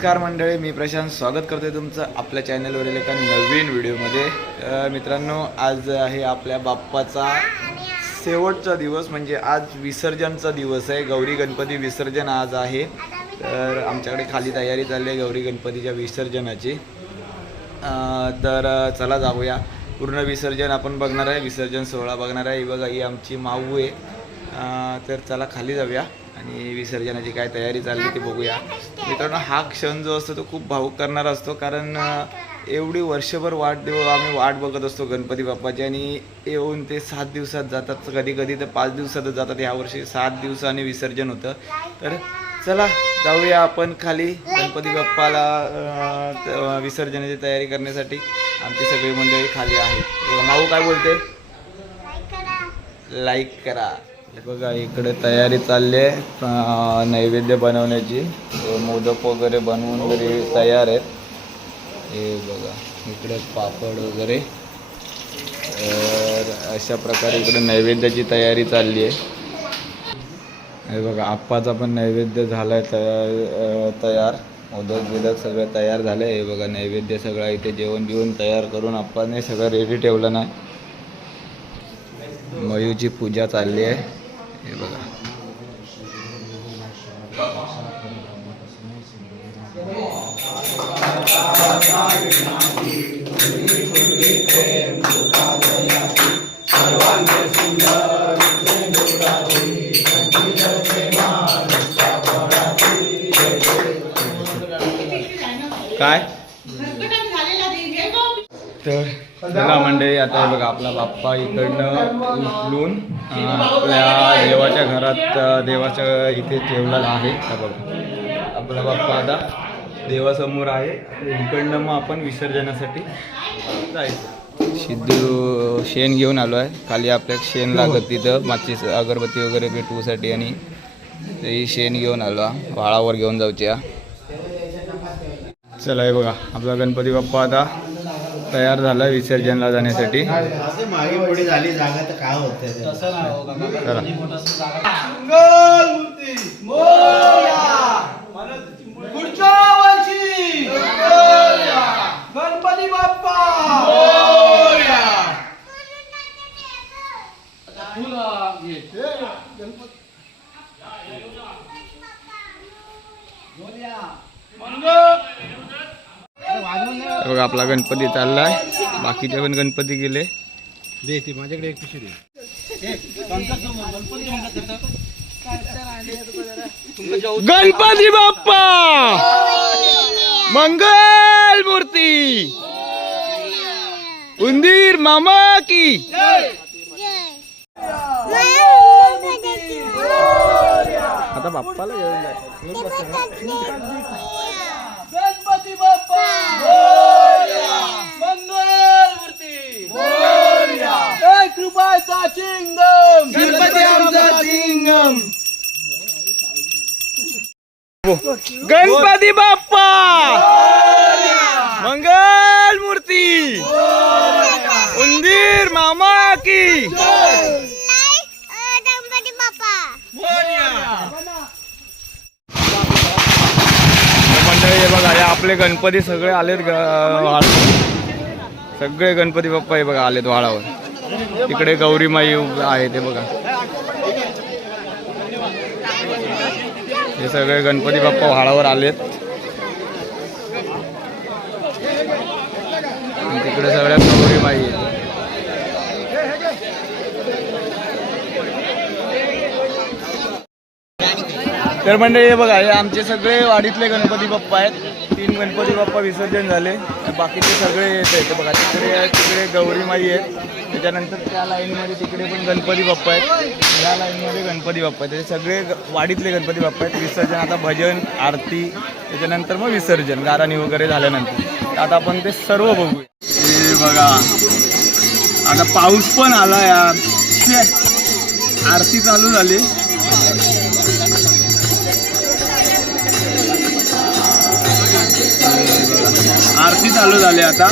नमस्कार मंडळी मी प्रशांत. स्वागत करतोय तुमचं आपल्या चॅनलवरील एका नवीन व्हिडिओमध्ये मित्रांनो आज आहे आपल्या बाप्पाचा शेवटचा दिवस म्हणजे आज विसर्जनचा दिवस आहे. गौरी गणपती विसर्जन आज आहे. तर आमच्याकडे खाली तयारी चालली आहे गौरी गणपतीच्या विसर्जनाची. तर चला जाऊया. पूर्ण विसर्जन आपण बघणार आहे. विसर्जन सोहळा बघणार आहे. ही बघा ही आमची माऊ आहे. तर चला खाली जाऊया आणि विसर्जनाची काय तयारी चालली ती बघूया. मित्रांनो हा क्षण जो असतो तो खूप भावूक करणारा असतो कारण एवढी वर्षभर वाट देऊ आम्ही वाट बघत असतो गणपती बाप्पाची आणि येऊन ते सात दिवसात जातात. कधी कधी तर पाच दिवसातच जातात. यावर्षी सात दिवसांनी विसर्जन होतं. तर चला जाऊया आपण खाली गणपती बाप्पाला विसर्जनाची तयारी करण्यासाठी. आमची सगळी मंडळी खाली आहे माऊ काय बोलते? लाईक करा. बघा इकडे तयारी चालली आहे नैवेद्य बनवण्याची. मोदक वगैरे बनवून घरी तयार आहेत. हे बघा इकडे पापड वगैरे. तर अशा प्रकारे इकडे नैवेद्याची तयारी चालली आहे. हे बघा आप्पाचा पण नैवेद्य झाला आहे तयार तयार. मोदक बिदक सगळं तयार झालं आहे हे बघा नैवेद्य सगळं इथे जेवण बिवण तयार करून आप्पाने सगळं रेडी ठेवलं नाही. मयूची पूजा चालली आहे. हे बघा. काय तर चला मंडळी आता हे बघा आपला बाप्पा इकडनं उचलून आपल्या देवाच्या घरात देवाच्या इथे ठेवलेला आहे. हा बघा. आपला बाप्पा आता देवासमोर आहे. इकडनं मग आपण विसर्जनासाठी जायचं. सिद्धू शेण घेऊन आलो आहे. खाली आपल्या शेण लागत तिथं. माचीस अगरबत्ती वगैरे पेटवूसाठी आणि ते शेण घेऊन आलो. हा. वाळावर घेऊन जाऊची हा चला हे बघा. आपला गणपती बाप्पा आता तयार झाला विसर्जनला जाण्यासाठी. असे मागे पुढे झाली जागा तर काय होते चला पुढच्या वर्षी गणपती बाप्पा हे बघा आपला गणपती चाललाय. बाकीचे पण गणपती गेले. दे ती माझ्याकडे एक पिशवी गणपती बाप्पा! मंगल मूर्ती! उंदीर मामा की! आता बाप्पाला घेऊन जाय चिंगम गणपती आमचा चिंगम गणपती बाप्पा! मंगल मूर्ती उंदीर मामा की! गणपती बाप्पा मंडळी हे बघा हे आपले गणपती सगळे आलेत. सगळे गणपती बाप्पा हे बघा आलेत वाळावर. तिकडे गौरी माई आहे ते बघा. हे सगळे गणपती बाप्पा व्हाळावर आलेत. तिकडे सगळ्या गौरी माई आहेत. तर म्हणजे हे बघा हे आमचे सगळे वाडीतले गणपती बाप्पा आहेत. तीन गणपती बाप्पा विसर्जन झाले. बाकीचे सगळे येत आहेत. बघा तिकडे तिकडे गौरी माई आहेत. त्याच्यानंतर त्या लाईनमध्ये तिकडे पण गणपती बाप्पा आहेत. या लाईनमध्ये गणपती बाप्पा आहेत. ते सगळे ग- वाडीतले गणपती बाप्पा आहेत. विसर्जन आता भजन आरती त्याच्यानंतर मग विसर्जन गाराणी वगैरे झाल्यानंतर. आता आपण ते सर्व बघूया. हे बघा आता पाऊस पण आला यार. आरती चालू झाली. आरती चालू झाली आता.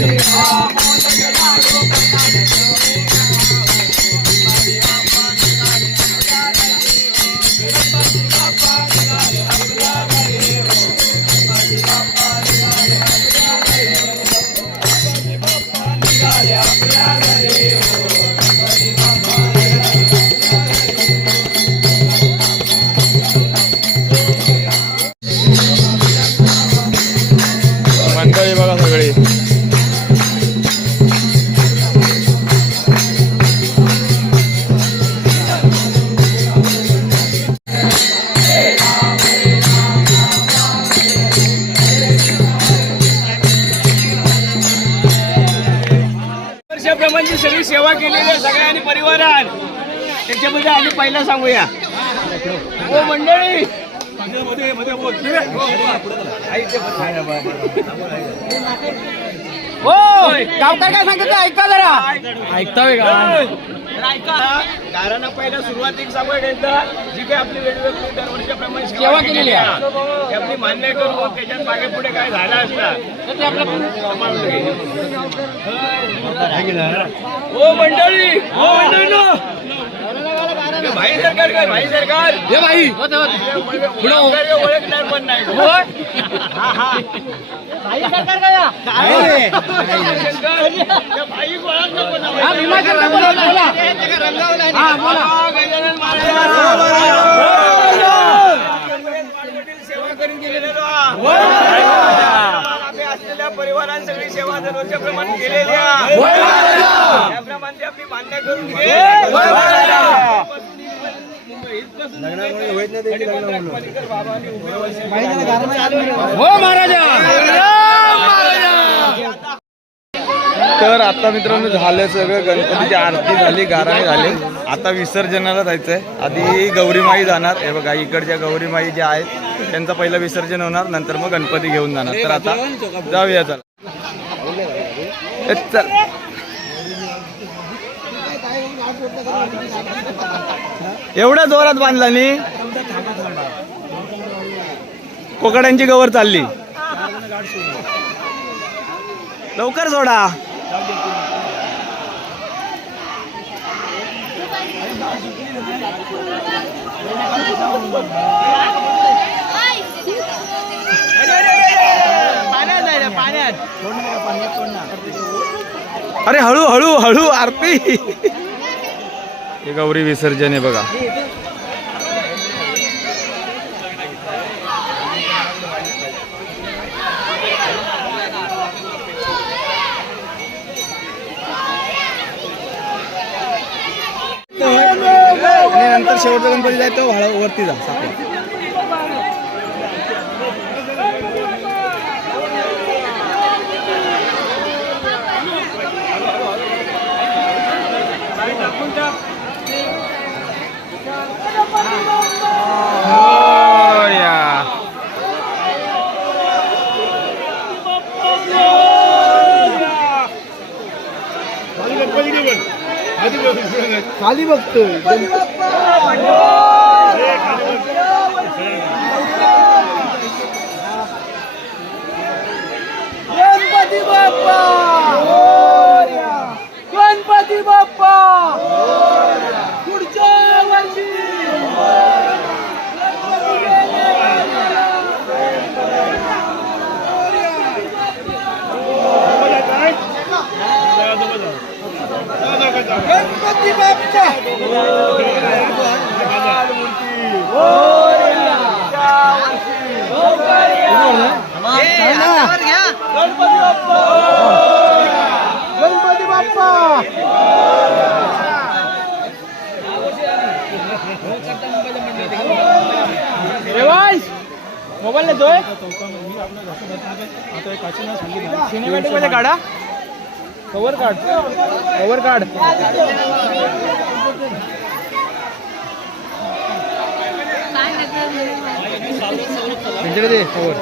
मंडळी त्याच्यामध्ये आधी पहिला सांगूया. हो मंडळी. हो गावकर काय सांगतो ऐका जरा. ऐकताय का? ऐका. गारांना पहिला सुरुवातीक जी काही आपली वेगवेगळी सेवा केलेली आहे. आपली मान्य करू त्याच्यात मागे पुढे काय झालं असतं. ते आपलं हो मंडळी. हो मंडळी. भाई सरकार काय भाई सरकार. हे भाई. ओळखणार पण नाही. भाई सरकार काय भाई पण सेवा करून गेलेलो असलेल्या परिवारांनी सगळी सेवा दररोजच्या प्रमाणे केलेली आहे. त्याप्रमाणे आपली मान्य करून घे. हो महाराजा! तर आता मित्रांनो झालं सगळं. गणपतीची आरती झाली गाराणे झाले. आता विसर्जनाला जायचं आहे आधी गौरीमाई जाणार. हे बघा इकडच्या गौरीमाई ज्या आहेत त्यांचं पहिलं विसर्जन होणार नंतर मग गणपती घेऊन जाणार. तर आता जाऊया चला. चल. एवढ्या जोरात बांधला नी? कोकड्यांची गवर चालली. लवकर सोडा. अरे हळू हळू हळू आरती. हे गौरी विसर्जन आहे बघा. नंतर शेवटचा गणपती जायचं वाळा- वरती जा खाली बघतोय गणपती बाप्पा गणपती बाप्पा पुढच्या वर्षी गणपती बाप्पा गणपती बाप्पा गणपती बाप्पा देवांश मोबाईल नेतोय सिनेमॅटिकमध्ये काढा कवर काढ कवर काढ त्यांच्याकडे दे कवर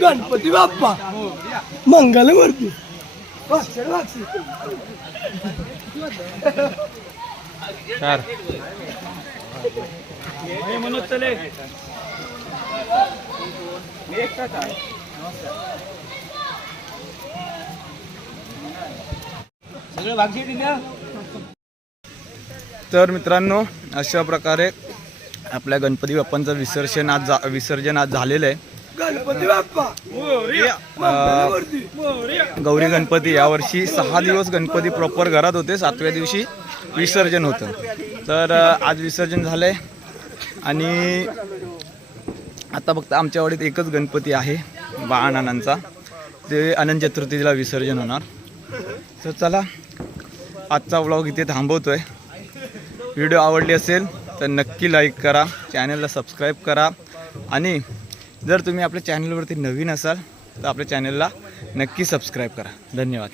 गणपती बाप्पा. मंगलमूर्ती. चार. म्हणून चले सगळं दिल्या तर मित्रांनो अशा प्रकारे आपल्या गणपती बाप्पांचं विसर्जन आज जा- विसर्जन आज झालेलं आहे. गणपती बाप्पा. गौरी गणपती यावर्षी सहा दिवस गणपती प्रॉपर घरात होते. सातव्या दिवशी विसर्जन होतं. तर अं, आज विसर्जन झालंय. आणि आता फक्त आमच्या वाडीत एकच गणपती आहे बाळानानांचा ते अनंत चतुर्थीला विसर्जन होणार. तर चला आजचा व्लॉग इथे थांबवतोय. व्हिडिओ आवडली असेल तर नक्की लाईक करा. चॅनलला सबस्क्राईब करा. आणि जर तुम्ही आपल्या चॅनलवरती नवीन असाल तर आपल्या चॅनलला नक्की सबस्क्राईब करा. धन्यवाद.